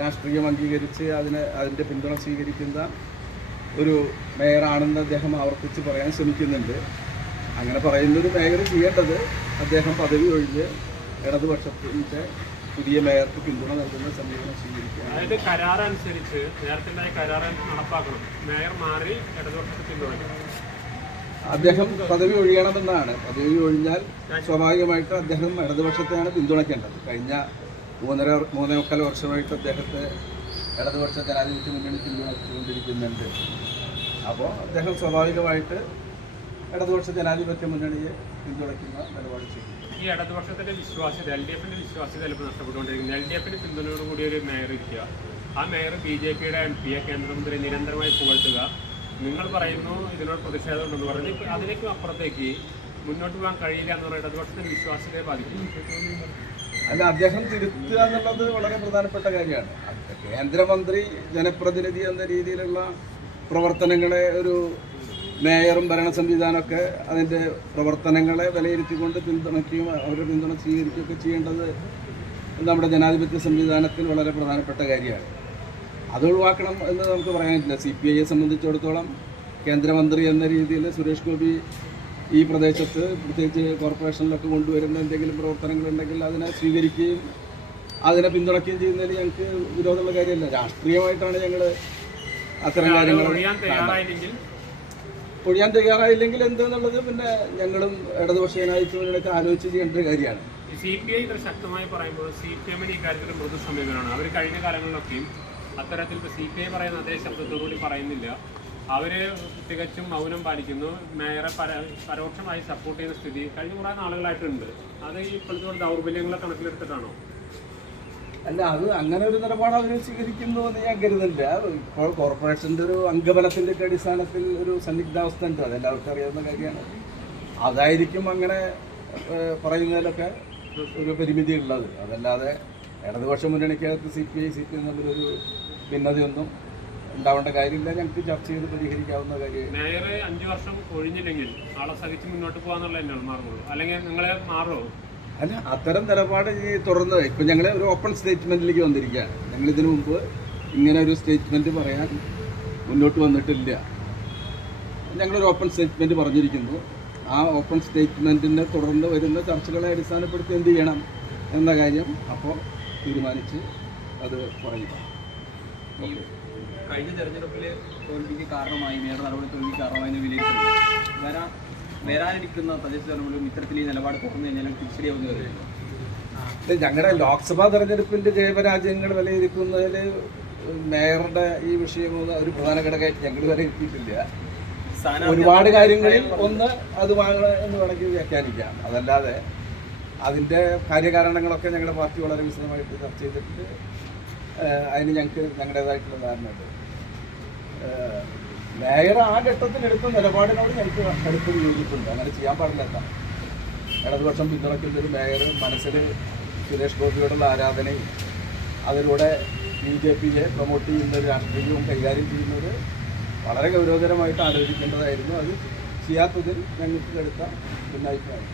രാഷ്ട്രീയം അംഗീകരിച്ച് അതിന് അതിന്റെ പിന്തുണ സ്വീകരിക്കുന്ന ഒരു മേയറാണെന്ന് അദ്ദേഹം ആവർത്തിച്ച് പറയാൻ ശ്രമിക്കുന്നുണ്ട്. അങ്ങനെ പറയുന്നൊരു മേയർ ചെയ്യേണ്ടത് അദ്ദേഹം പദവി ഒഴിഞ്ഞ് ഇടതുപക്ഷത്തിന്റെ പുതിയ മേയർക്ക് പിന്തുണ നൽകുന്ന സമീപനം സ്വീകരിക്കുക അതായത് കരാർ അനുസരിച്ച് നേരത്തെ ഉണ്ടായ കരാർ നടപ്പാക്കണം. മേയർ മാറി ഇടതുപക്ഷത്തെ പിന്തുണയ്ക്കണം. അദ്ദേഹം പദവി ഒഴിയണമെന്നാണ്. പദവി ഒഴിഞ്ഞാൽ സ്വാഭാവികമായിട്ട് അദ്ദേഹം ഇടതുപക്ഷത്തെയാണ് പിന്തുണയ്ക്കേണ്ടത്. കഴിഞ്ഞ മൂന്നര മൂന്നേ മുക്കാൽ വർഷമായിട്ട് അദ്ദേഹത്തെ ഇടതുപക്ഷ ജനാധിപത്യ മുന്നണി പിന്തുണച്ചുകൊണ്ടിരിക്കുന്നുണ്ട്. അപ്പോൾ അദ്ദേഹം സ്വാഭാവികമായിട്ട് ഇടതുപക്ഷ ജനാധിപത്യ മുന്നണിയെ പിന്തുണയ്ക്കുന്ന നിലപാട് ചെയ്യും ഈ ഇടതുപക്ഷത്തിന്റെ വിശ്വാസ്യത എൽ ഡി എഫിന്റെ വിശ്വാസ്യത ചിലപ്പോൾ നഷ്ടപ്പെട്ടുകൊണ്ടിരിക്കുന്നത് എൽ ഡി എഫിന്റെ പിന്തുണയോട് കൂടി ഒരു മേയർ ഇരിക്കുക. ആ മേയർ ബി ജെ പിയുടെ എം പിയെ കേന്ദ്രമന്ത്രി നിരന്തരമായി പുകഴ്ത്തുക. നിങ്ങൾ പറയുന്നു ഇതിനോട് പ്രതിഷേധം ഉണ്ടെന്ന് പറഞ്ഞു അതിലേക്കും അപ്പുറത്തേക്ക് മുന്നോട്ട് പോകാൻ കഴിയില്ല എന്ന് പറയുന്നത് ഇടതുപക്ഷത്തിന്റെ വിശ്വാസ്യതയെ ബാധിക്കും അല്ല അദ്ദേഹം തിരുത്തുക എന്നുള്ളത് വളരെ പ്രധാനപ്പെട്ട കാര്യമാണ്. കേന്ദ്രമന്ത്രി ജനപ്രതിനിധി എന്ന രീതിയിലുള്ള പ്രവർത്തനങ്ങളെ ഒരു മേയറും ഭരണ സംവിധാനമൊക്കെ അതിന്റെ പ്രവർത്തനങ്ങളെ വിലയിരുത്തിക്കൊണ്ട് പിന്തുണയ്ക്കുകയും അവരുടെ പിന്തുണ സ്വീകരിക്കുകയൊക്കെ ചെയ്യേണ്ടത് നമ്മുടെ ജനാധിപത്യ സംവിധാനത്തിൽ വളരെ പ്രധാനപ്പെട്ട കാര്യമാണ്. അത് ഒഴിവാക്കണം എന്ന് നമുക്ക് പറയാനില്ല സി പി ഐയെ സംബന്ധിച്ചിടത്തോളം കേന്ദ്രമന്ത്രി എന്ന രീതിയിൽ സുരേഷ് ഗോപി ഈ പ്രദേശത്ത് പ്രത്യേകിച്ച് കോർപ്പറേഷനിലൊക്കെ കൊണ്ടുവരുന്ന എന്തെങ്കിലും പ്രവർത്തനങ്ങളുണ്ടെങ്കിൽ അതിനെ സ്വീകരിക്കുകയും അതിനെ പിന്തുണയ്ക്കുകയും ചെയ്യുന്നതിൽ ഞങ്ങൾക്ക് വിരോധമുള്ള കാര്യമല്ല. രാഷ്ട്രീയമായിട്ടാണ് ഞങ്ങൾ അത്തരം കാര്യങ്ങൾ ഒഴിയാൻ തയ്യാറായില്ലെങ്കിൽ എന്തെന്നുള്ളത് പിന്നെ ഞങ്ങളും ഇടതുപക്ഷ ജനാധിപത്യത്തിനൊക്കെ ആലോചിച്ച് ചെയ്യേണ്ട ഒരു കാര്യമാണ്. സി പി ഐ ഇത്ര ശക്തമായി പറയുമ്പോൾ സി പി എമ്മിന് ഇക്കാര്യത്തിൽ കാര്യത്തിൽ മൃദു സമീപനമാണ് അവർ കഴിഞ്ഞ കാലങ്ങളിലൊക്കെയും അത്തരത്തിൽ ഇപ്പോൾ സി പി ഐ പറയുന്ന അതേ ശബ്ദത്തോടുകൂടി പറയുന്നില്ല. അവർ തികച്ചും മൗനം പാലിക്കുന്നു. മേയറെ പര പരോക്ഷമായി സപ്പോർട്ട് ചെയ്യുന്ന സ്ഥിതി കഴിഞ്ഞ കുറേ നാളുകളായിട്ടുണ്ട്. അത് ഈ ഇപ്പോഴത്തെ ദൗർബല്യങ്ങളെ കണക്കിലെടുത്തിട്ടാണോ? അല്ല അത് അങ്ങനെ ഒരു നിലപാട് അവർ സ്വീകരിക്കുന്നു എന്ന് ഞാൻ കരുതുന്നില്ല ഇപ്പോൾ കോർപ്പറേഷന്റെ ഒരു അംഗബലത്തിന്റെ ഒക്കെ അടിസ്ഥാനത്തിൽ ഒരു സന്നിഗ്ധാവസ്ഥ ഉണ്ട്. അതെല്ലാവർക്കും അറിയാവുന്ന കാര്യമാണ്. അതായിരിക്കും അങ്ങനെ പറയുന്നതിലൊക്കെ ഒരു പരിമിതി ഉള്ളത്. അതല്ലാതെ ഇടതുപക്ഷ മുന്നണിക്കകത്ത് C P I C P M തമ്മിലൊരു ഭിന്നതയൊന്നും ഉണ്ടാവേണ്ട കാര്യമില്ല. ഞങ്ങൾക്ക് ചർച്ച ചെയ്ത് പരിഹരിക്കാവുന്ന കാര്യം. മേയറെ അഞ്ചു വർഷം ഒഴിഞ്ഞില്ലെങ്കിൽ ആളെ സഹിച്ച് മുന്നോട്ട് പോകാന്നുള്ള തന്നെയാണ് മാറുള്ളൂ അല്ലെങ്കിൽ നിങ്ങളെ മാറുമോ അല്ല അത്തരം നിലപാട് ഈ തുറന്ന് ഇപ്പം ഞങ്ങൾ ഒരു ഓപ്പൺ സ്റ്റേറ്റ്മെന്റിലേക്ക് വന്നിരിക്കുകയാണ്. ഞങ്ങൾ ഇതിനു മുമ്പ് ഇങ്ങനെ ഒരു സ്റ്റേറ്റ്മെന്റ് പറയാൻ മുന്നോട്ട് വന്നിട്ടില്ല. ഞങ്ങളൊരു ഓപ്പൺ സ്റ്റേറ്റ്മെന്റ് പറഞ്ഞിരിക്കുന്നു. ആ ഓപ്പൺ സ്റ്റേറ്റ്മെന്റിനെ തുടർന്ന് വരുന്ന ചർച്ചകളെ അടിസ്ഥാനപ്പെടുത്തി എന്ത് ചെയ്യണം എന്ന കാര്യം അപ്പോൾ തീരുമാനിച്ച് അത് പറയുക. കഴിഞ്ഞ തെരഞ്ഞെടുപ്പിൽ തോൽവിക്ക് കാരണമായി നേരെ നടപടി തോൽവിക്ക് കാരണമായി എന്ന് വിലയിരുത്തുന്നു. വരാ വരാനിരിക്കുന്ന തദ്ദേശ തെരഞ്ഞെടുപ്പിലും ഇത്തരത്തിൽ ഈ നിലപാട് തുറന്നു കഴിഞ്ഞാലും തിരിച്ചടിയാവുന്ന വരുമല്ലോ ഞങ്ങളുടെ ലോക്സഭാ തെരഞ്ഞെടുപ്പിന്റെ ജയപരാജയങ്ങൾ വിലയിരുത്തുന്നതിൽ മേയറുടെ ഈ വിഷയം ഒരു പ്രധാന ഘടകമായിട്ട് ഞങ്ങൾ വരെ എത്തിയിട്ടില്ല. ഒരുപാട് കാര്യങ്ങളിൽ ഒന്ന് അത് വാങ്ങണം എന്ന് വേണമെങ്കിൽ വ്യാഖ്യാനിക്കാം. അതല്ലാതെ അതിന്റെ കാര്യകാരണങ്ങളൊക്കെ ഞങ്ങളുടെ പാർട്ടി വളരെ വിശദമായിട്ട് ചർച്ച ചെയ്തിട്ട് ഏഹ്, അതിന് ഞങ്ങൾക്ക് ഞങ്ങളുടേതായിട്ടുള്ള ധാരണയുണ്ട്. മേയർ ആ ഘട്ടത്തിൽ എടുത്ത നിലപാടിനോട് ഞങ്ങൾക്ക് കടുപ്പം യോജിപ്പുണ്ട്. അങ്ങനെ ചെയ്യാൻ പാടില്ല ഇടതുപക്ഷം പിന്തുണയ്ക്കുന്ന ഒരു മേയർ മനസ്സിൽ സുരേഷ് ഗോപിയോടുള്ള ആരാധനയും അതിലൂടെ ബി ജെ പിയെ പ്രൊമോട്ട് ചെയ്യുന്ന ഒരു രാഷ്ട്രീയവും കൈകാര്യം ചെയ്യുന്നത് വളരെ ഗൗരവകരമായിട്ട് ആലോചിക്കേണ്ടതായിരുന്നു. അത് ചെയ്യാത്തതിൽ ഞങ്ങൾക്ക് എടുത്ത ഭിന്നാഭിപ്രായം.